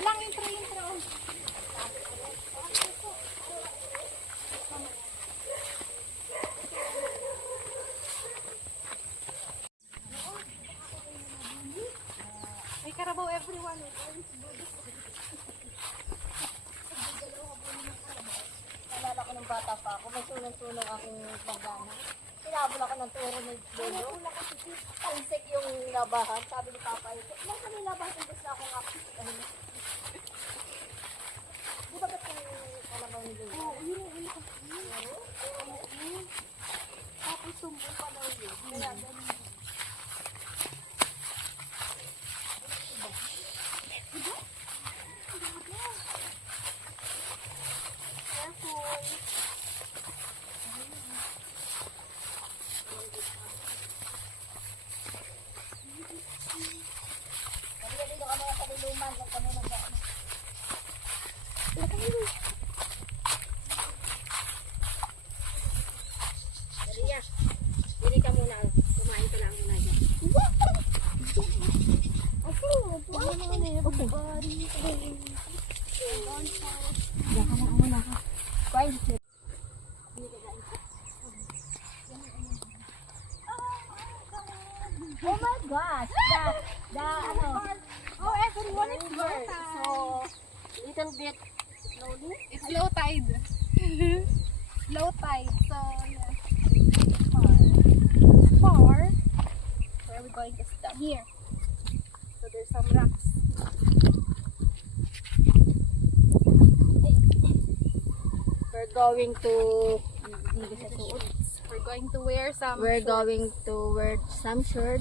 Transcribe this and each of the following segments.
Alang intro. May karabaw everyone. Nalala ko ng bata pa ako, may sunong-sunong aking pagdana. Pinabula ko ng turo ng lolo. Talsik yung labahan. Sabi ni Papa, lang kami labahan, imbes na akong akit. Di ba ba't yung kalabaw ni lolo? Oo, yun. Tapos sumbong pa daw yun. Kaya ganun. Maria, bili ka muna. Kumain ka lang muna dyan. Oh my gosh! Oh, everyone is low tide. So, little bit slowly. It's low tide. Low tide. So, yeah. Far. Where are we going to stop? Here. So, there's some rocks. We're going to We're going to wear some we're shorts. going to wear some shirt,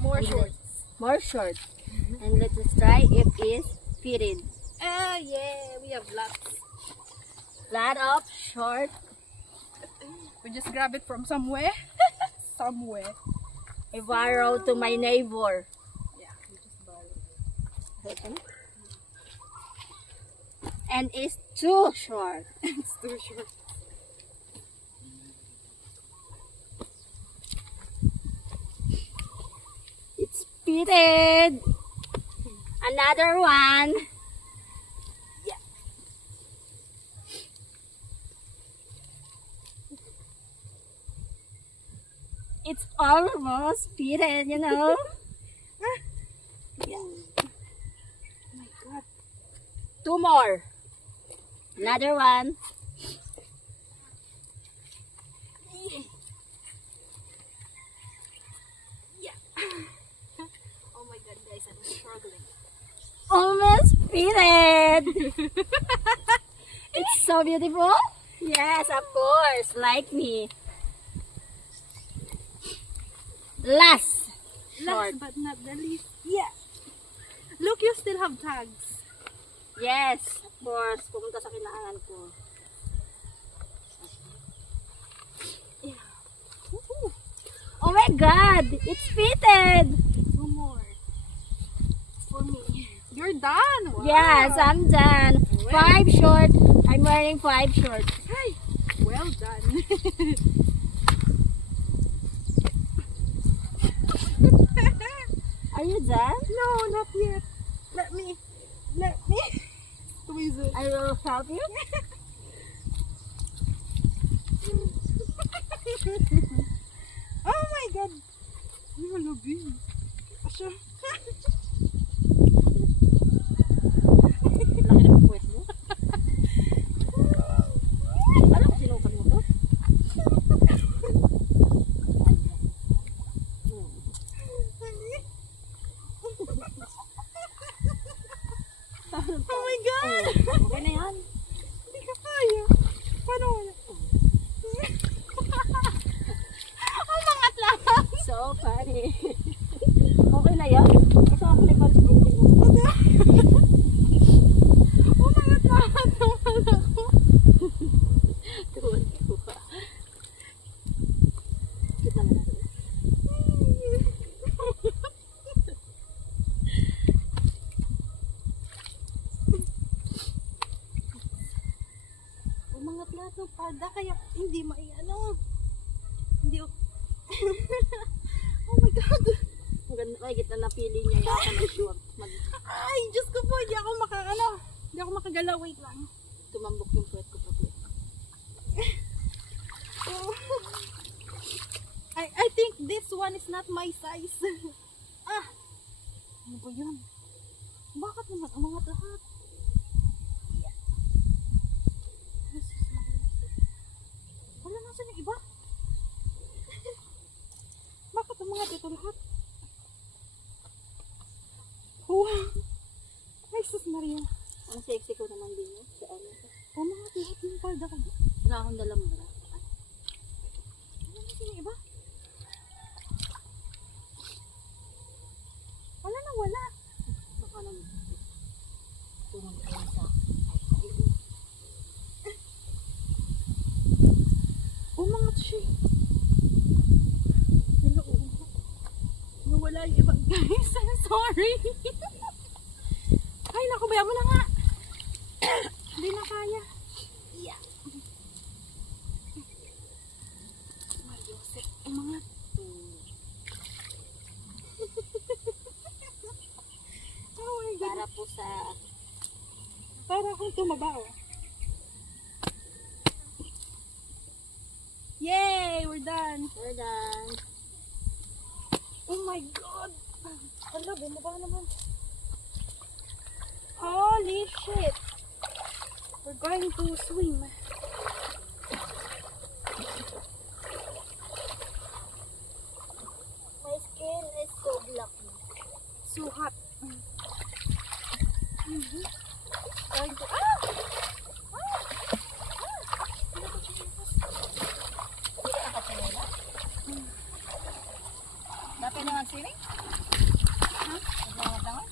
More shorts. more short, and let's try if it's fitted. Yeah, we have lots. Lot of short. We just grab it from somewhere. Somewhere. I borrowed to my neighbor. Yeah, we just borrowed. And it's too short. It's too short. It's fitted. Another one. Yeah. It's almost fitted, you know. Yeah. Oh my god. Two more. Another one. Yeah. Oh my god, guys, I'm struggling. Almost fitted. It's so beautiful. Yes, of course. Like me. Last. Short. Last but not the least. Yeah. Look, you still have tags. Yes, of course. Pumunta sa kinaangan ko. Yeah. Woohoo. Oh my God! It's fitted. Two more. For me. You're done. Wow. Yes, I'm done. Well. 5 short. I'm wearing 5 shorts. Hey, well done. Are you done? No, not yet. Let me squeeze it. I will help you. Oh my god. Yung lubi. Asya. Laki ng puwet mo. Alam ko sinukan mo to? Oh my god. Okay na yan. Hindi ka kaya. Paano wala? Oh, mga lang. So funny. Okay na yan. Ito ako nagpansin mo. Oh, mga lang. Wala ko. Tuwan ko ka. Kita na natin. Umangat lahat ng palda kaya hindi ano. Hindi. Oh my god. Maganda, ay, kita napili niya yata mag-short. Ay, Diyos ko po, hindi ako makakano. gagalaw, wait lang. Tumambok yung puwet ko pati. I think this one is not my size. Ah! Ano ba yun? Bakit naman umangat lahat? Wala na siya ng iba. Bakit umangat ito lahat? Oh! Ay, sus Maria. Ang sexy ko naman din yun. Sa ano. Umangat lahat yung palda ko. Wala akong dalang bra. Wala na siya ng iba. Wala na wala. Baka nang tumang kayo sa Umangat siya. Wala umangat. Nawala yung iba. Guys, I'm sorry. Ay, naku, bayan mo na nga. Hindi na kaya. iya. Mariosep, umangat. Oh my God. Para po sa Para akong tumaba, oh. Yay! We're done. we're done. Oh my God! Hala, bumaba naman. Holy shit! We're going to swim. My skin is so black. So hot. Going to... Ah! Hindi ka nakatinila? Dapat na mag-swimming? Naglangat-langat?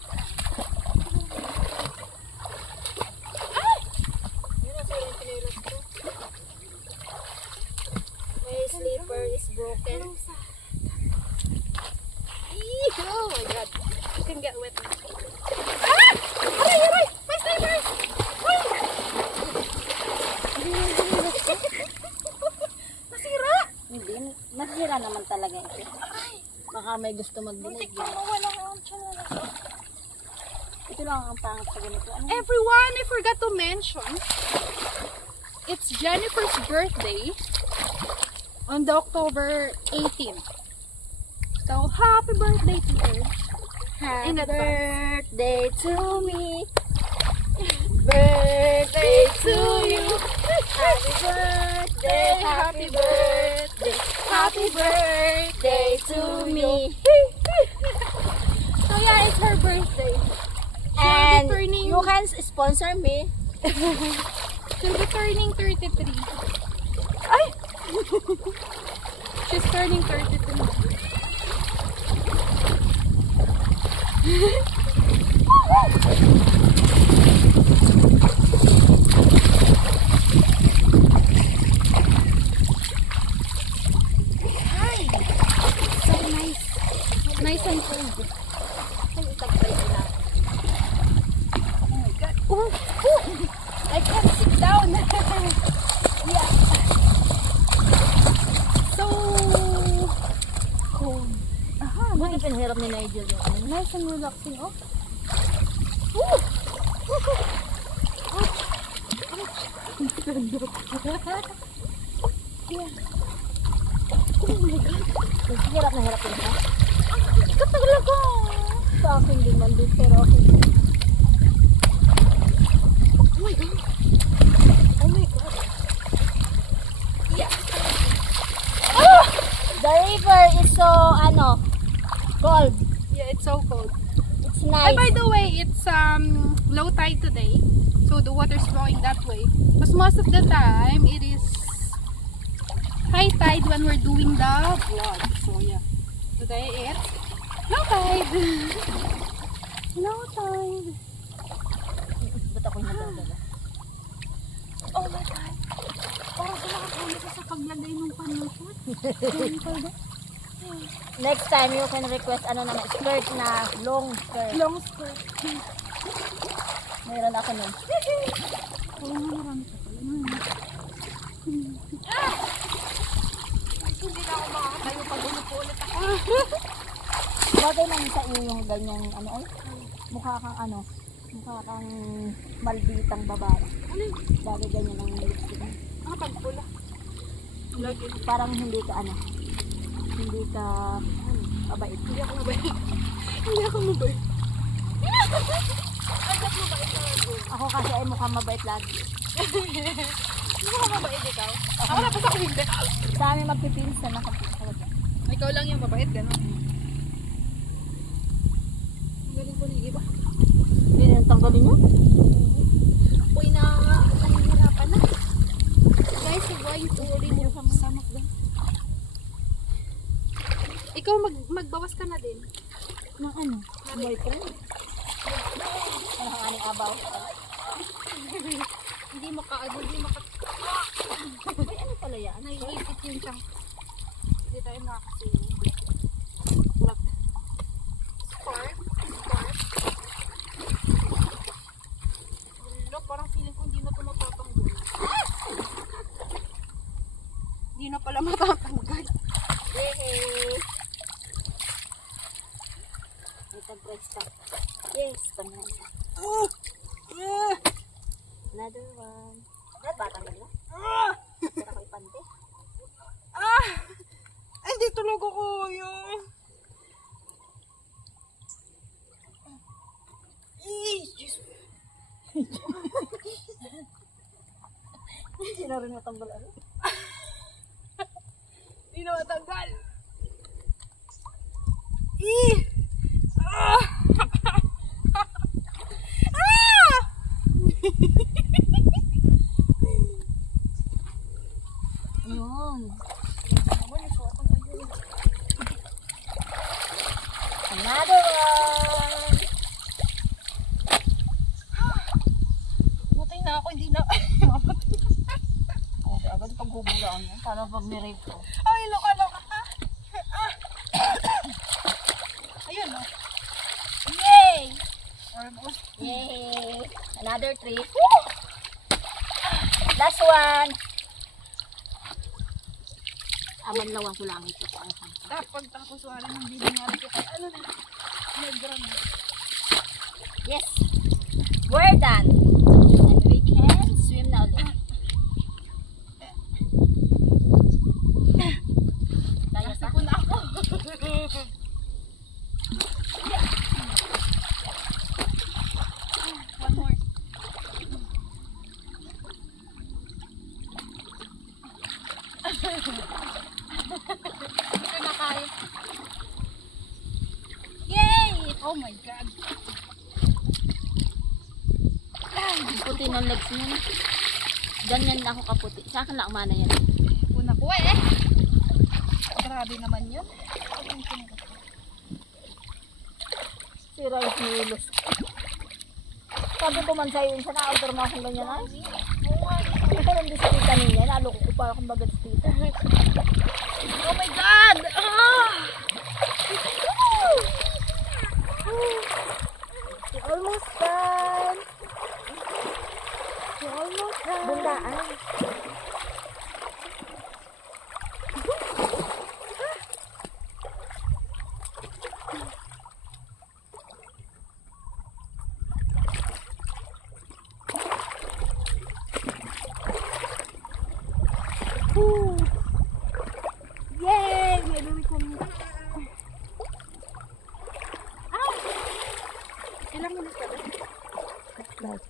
Yun ang swimming pinilos ko. My slipper is broken. Oh my God! You can get wet. Ah! Aray! Aray! My slippers! Ay! Nasira! Hindi, nasira naman talaga ito. Baka may gusto magdinig. Muntik pang mawala ang channel. Ito lang ang pangit sa ganito. Ano? Everyone, I forgot to mention, it's Jennifer's birthday on the October 18th. So, happy birthday to her. Happy In advance. birthday to me. Birthday to you. Happy birthday, happy birthday, happy birthday to me. So, yeah, it's her birthday. And turning- you can sponsor me. She'll be turning 33. Ay! She's turning 33. Hi! So nice. Nice and cold. Ay, itapay ko na. Oh my God. Oh, oh. I can't sit down. Yeah. So cold. Aha, Buti pinahirap ni Nigel yung ano. nice and relaxing. Oh. Woo! Yeah. Oh my God. Hirap na hirap yun ha. Ikat talaga. Sa akin din man din, pero okay. Oh my God. Oh my God. Yeah. The river is so, cold. Yeah, it's so cold. It's And nice. by the way, it's low tide today. So the water's flowing that way. Because most of the time, it is high tide when we're doing the vlog. So yeah. Today it's low tide. Low tide. Ba't ako yung natanggal? Oh my God. Parang kumakakuli ko sa paglagay ng panusot. Next time, you can request skirt na long skirt. Long skirt. Mayroon ako nun. Oo, marami sa pala. Hindi na ako makakatayo pag ulit ako. Bagay naman sa iyo yung ganyang mukha kang Mukha kang malditang babae. Ano yun? Dahil ganyan ang lipstick mo. Pagpula. Lagi. Parang hindi ka hindi ka mabait. Hindi ako mabait. Hindi ako mabait. Ako kasi ay mukhang mabait lagi. Hindi ako mabait ikaw. Ako na pa sa hindi. Sa amin magpipinsan na kapit. Ikaw lang yung mabait, gano'n. Ang galing ko ni iba. Hindi na tanggalin niyo? Uy, nahihirapan na. Guys, we're going to remove some of them. Ikaw magbawas ka na din. Ng ano? Boyfriend? Parang aning abaw. Hindi maka. Ay, ano pala yan? Naiisip yung siyang. Hindi tayo makakasili. Look. Spark. Look, parang feeling ko hindi na ito matatanggol. Hindi na pala matatanggal. Yay! May tag-press pa. Yes! Another one. Ay, batang gala. Pero ako ipante. Hindi tulog ako yun. Sino rin matanggal ano? Hindi na matanggal. Yun. Another one. Butay na ako, hindi na. Okay, agad paghubulaan mo. Para pag ni-rape ko. Ay, loka. Ayun, no? Yay! Almost. Yay! Another three. Last one. Abanlawan ko lang ito. Dapat tapos wala nang binangyari ko. Ano na? Negra na. Yes! We're done. And we can swim na ulit. Tayo sa Ako na ako. One more. Ito na kaya. Yay! Oh my God. puti ng legs niya. Ganyan na ako kaputi. Sa akin lang mana yan. Una ko eh. Grabe naman yun. Si Rice Milos. Sabi ko man sa'yo, sa na-outer mo akong ganyan ay. Ito lang din sa tita niya. Lalo ko para akong bagat sa tita. Oh my God! You're almost done. You're almost done. Bundaan. Yay! Maybe we can... Ilang minutes ka ba? Like,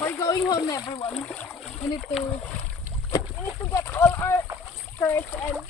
We're going home, everyone. We need to we need to get all our skirts and